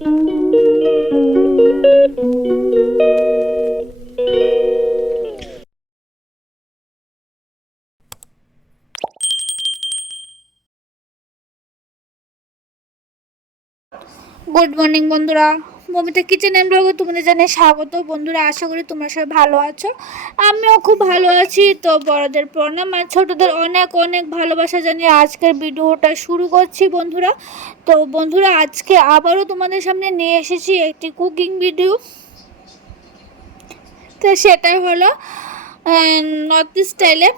Good morning বন্ধুরা। Momita kitchen and ব্লগে তোমাদের জানাই স্বাগত। বন্ধুরা, আশা করি তোমরা সবাই ভালো আছো। আমিও খুব ভালো আছি। তো বড়দের প্রণাম আর ছোটদের অনেক অনেক ভালোবাসা জানিয়ে আজকের ভিডিওটা শুরু করছি বন্ধুরা। তো বন্ধুরা, আজকে আবারও তোমাদের সামনে নিয়ে এসেছি একটি কুকিং ভিডিও তো সেটাই হলো নর্থ ইস্ট স্টাইলে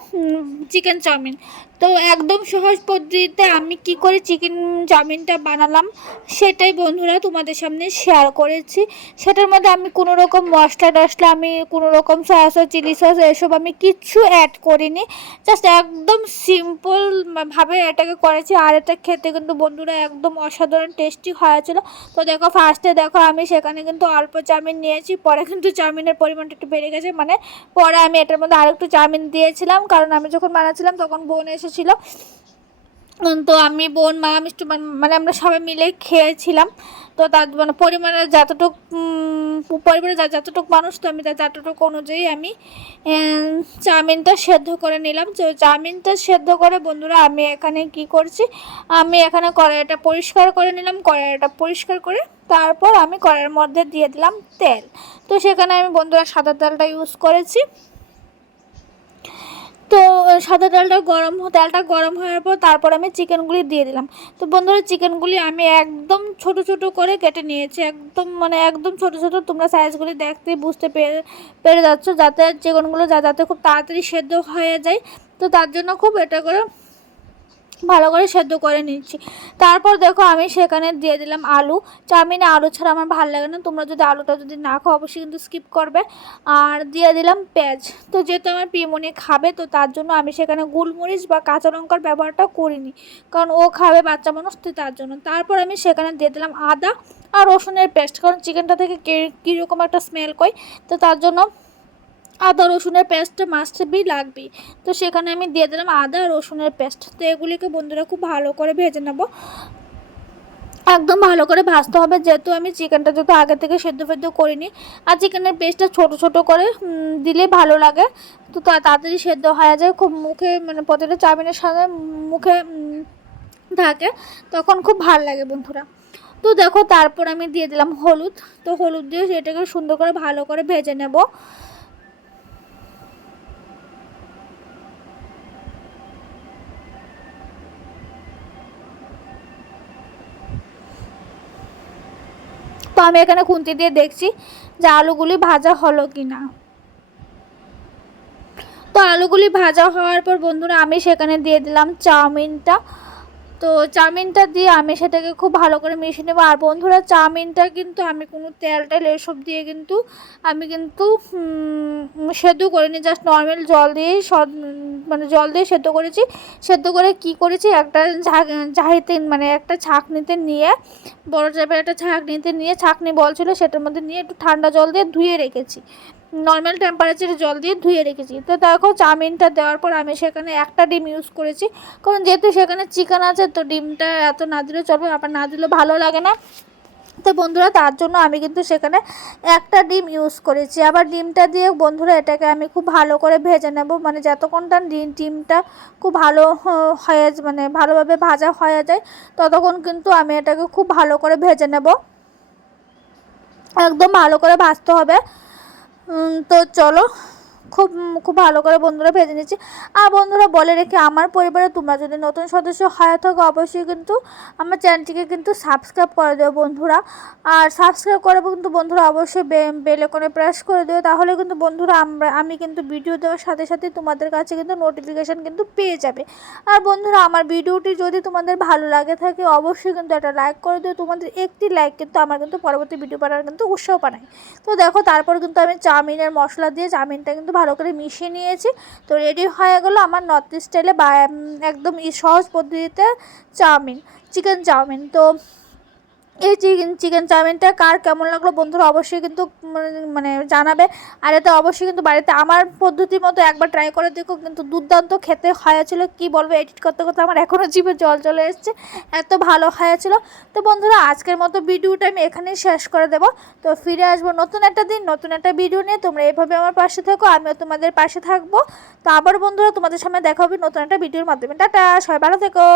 চিকেন চাউমিন। তো একদম সহজ পদ্ধতিতে আমি কি করে চিকেন চাউমিনটা বানালাম, সেটাই বন্ধুরা তোমাদের সামনে শেয়ার করেছি। সেটার মধ্যে আমি কোনো রকম মশলা টশলা আমি কোনো রকম সস চিলি সস এসব আমি কিচ্ছু অ্যাড করিনি। জাস্ট একদম সিম্পল ভাবে এটাকে করেছি, আর এটা খেতে কিন্তু বন্ধুরা একদম অসাধারণ টেস্টি হয়েছিল। তো দেখো ফার্স্টে দেখো আমি সেখানে কিন্তু অল্প চাউমিন নিয়েছি, পরে কিন্তু চাউমিনের পরিমাণটা একটু বেড়ে গেছে। মানে পরে আমি এটার মধ্যে আরেকটু চাউমিন দিয়েছিলাম, কারণ আমি যখন বানাচ্ছিলাম তখন বোন এসেছিল তো আমি, বোন, মা, মিষ্টি মানে আমরা সবাই মিলে খেয়েছিলাম। তো তার মানে পরিমাণে যতটুক পরিমাণে যা, যতটুকু মানুষ, তো আমি তার ততটুকু অনুযায়ী আমি চাউমিনটা সেদ্ধ করে নিলাম। তো চাউমিনটা সেদ্ধ করে, বন্ধুরা, আমি এখানে কি করছি, আমি এখানে কড়াইটা পরিষ্কার করে নিলাম। কড়াইটা পরিষ্কার করে তারপর আমি কড়াইয়ের মধ্যে দিয়ে দিলাম তেল। তো সেখানে আমি, বন্ধুরা, সাদা তেলটা ইউজ করেছি। তো সাদা তেলটা গরম তেলটা গরম হওয়ার পর তারপর আমি চিকেনগুলি দিয়ে দিলাম। তো বন্ধুরা, চিকেনগুলি আমি একদম ছোট ছোট করে কেটে নিয়েছি। একদম মানে একদম ছোট ছোট, তোমরা সাইজগুলি দেখতে বুঝতে পেরে পেরে যাচ্ছ। যাতে চিকেনগুলো যা যাতে খুব তাড়াতাড়ি সেদ্ধ হয়ে যায়। তো তার জন্য খুব এটা করে ভালো করে সেদ্ধ করে নিচ্ছি। তারপর দেখো আমি সেখানে দিয়ে দিলাম আলু। চাউমিনে আলু ছাড়া আমার ভালো লাগে না। তোমরা যদি আলুটা যদি না খাও, অবশ্যই কিন্তু স্কিপ করবে। আর দিয়ে দিলাম পেঁয়াজ। তো যেহেতু আমার পিমনি খাবে, তো তার জন্য আমি সেখানে গোলমরিচ বা কাঁচা লঙ্কার ব্যবহারটা করিনি। কারণ ও খাবে বাচ্চা মানুষ, তো তার জন্য। তারপর আমি সেখানে দিয়ে দিলাম আদা আর রসুনের পেস্ট। কারণ চিকেনটা থেকে কীরকম একটা স্মেল কই তো তার জন্য আদা রসুনের পেস্টটা মাস্ট বি লাগবেই। তো সেখানে আমি দিয়ে দিলাম আদা রসুনের পেস্ট তো এগুলিকে বন্ধুরা খুব ভালো করে ভেজে নেব। একদম ভালো করে ভাজতে হবে, যেহেতু আমি চিকেনটা যেহেতু আগে থেকে সেদ্ধ ফেদ্ধ করিনি। আর চিকেনের পেস্টটা ছোট ছোট করে দিলে ভালো লাগে। তো তাড়াতাড়ি সেদ্ধ হয়ে যায়, খুব মুখে মানে প্রতিটা চাউমিনের সাথে মুখে থাকে। তখন খুব ভালো লাগে বন্ধুরা। তো দেখো, তারপর আমি দিয়ে দিলাম হলুদ। তো হলুদ দিয়ে সেটাকে সুন্দর করে ভালো করে ভেজে নেব। তো আমি এখানে খুন্তি দিয়ে দেখছি যে আলুগুলি ভাজা হলো কি না তো আলুগুলি ভাজা হওয়ার পর বন্ধুরা আমি সেখানে দিয়ে দিলাম চাউমিনটা। তো চাউমিনটা দিয়ে আমি সেটাকে খুব ভালো করে মিশিয়ে নেব। আর বন্ধুরা চাউমিনটা কিন্তু আমি কোনো তেল টেল এসব দিয়ে কিন্তু আমি কিন্তু সেদ্ধ করিনি জাস্ট নর্মাল জল দিয়েই মানে জল দিয়ে সেদ্ধ করেছি। সেদ্ধ করে কি করেছি? একটা ঝাঁহিতে মানে একটা ছাঁকনিতে নিয়ে, বড় টাইপের একটা ছাঁকনিতে নিয়ে ছাঁকনি বলছিল সেটার মধ্যে নিয়ে একটু ঠান্ডা জল দিয়ে ধুয়ে রেখেছি। নর্মাল টেম্পারেচারে জল দিয়ে ধুয়ে রেখেছি। তো দেখো চাউমিনটা দেওয়ার পর আমি সেখানে একটা ডিম ইউজ করেছি। কারণ যেহেতু সেখানে চিকেন আছে, তো ডিমটা এত না দিলে চলবে আবার না দিলে ভালো লাগে না। তো বন্ধুরা, তার জন্য আমি কিন্তু সেখানে একটা ডিম ইউজ করেছি। আবার ডিমটা দিয়ে বন্ধুরা, এটাকে আমি খুব ভালো করে ভেজে নেব। মানে যতক্ষণটা ডিমটা খুব ভালো হয়ে মানে ভালোভাবে ভাজা হয়ে যায়, ততক্ষণ কিন্তু আমি এটাকে খুব ভালো করে ভেজে নেব। একদম ভালো করে ভাজতে হবে। তো চলো খুব খুব ভালো করে বন্ধুরা ভেজে নিচ্ছি। আর বন্ধুরা বলে রেখে, আমার পরিবারে তোমরা যদি নতুন সদস্য হয়ে থাকো, অবশ্যই কিন্তু আমার চ্যানেলটিকে কিন্তু সাবস্ক্রাইব করে দেবো বন্ধুরা। আর সাবস্ক্রাইব করে কিন্তু বন্ধুরা অবশ্যই বেলে করে প্রেস করে দেবো তাহলে কিন্তু বন্ধুরা আমরা, আমি কিন্তু ভিডিও দেওয়ার সাথে সাথে তোমাদের কাছে কিন্তু নোটিফিকেশান কিন্তু পেয়ে যাবে। আর বন্ধুরা, আমার ভিডিওটি যদি তোমাদের ভালো লাগে থাকে, অবশ্যই কিন্তু একটা লাইক করে দিও। তোমাদের একটি লাইক কিন্তু আমার কিন্তু পরবর্তী ভিডিও বানার কিন্তু উৎসাহ বানায় তো দেখো, তারপর কিন্তু আমি চাউমিনের মশলা দিয়ে চাউমিনটা কিন্তু ভালো করে মিশিয়ে নিয়েছি। তো রেডি হয়ে গেলো আমার নর্থ ইস্ট স্টাইলে বা একদম সহজ পদ্ধতিতে চাউমিন চিকেন চাউমিন। তো এই চিকেন চিকেন চাউমিনটা কার কেমন লাগল বন্ধুরা অবশ্যই কিন্তু মানে- মানে জানাবে। আর এতে অবশ্যই কিন্তু বাড়িতে আমার পদ্ধতির মতো একবার ট্রাই করে দেখো। কিন্তু দুর্দান্ত খেতে হয়েছিল, কি বলব এডিট করতে করতে আমার এখনও জিভে জল চলে এসছে। এত ভালো হয়েছিল। তো বন্ধুরা আজকের মতো ভিডিওটা আমি এখানেই শেষ করে দেবো। তো ফিরে আসব নতুন একটা দিন, নতুন একটা ভিডিও নিয়ে। তোমরা এইভাবে আমার পাশে থাকো, আমিও তোমাদের পাশে থাকব। তো আবার বন্ধুরা তোমাদের সামনে দেখা হবে নতুন একটা ভিডিওর মাধ্যমে। টাটা, সবাই ভালো থেকো।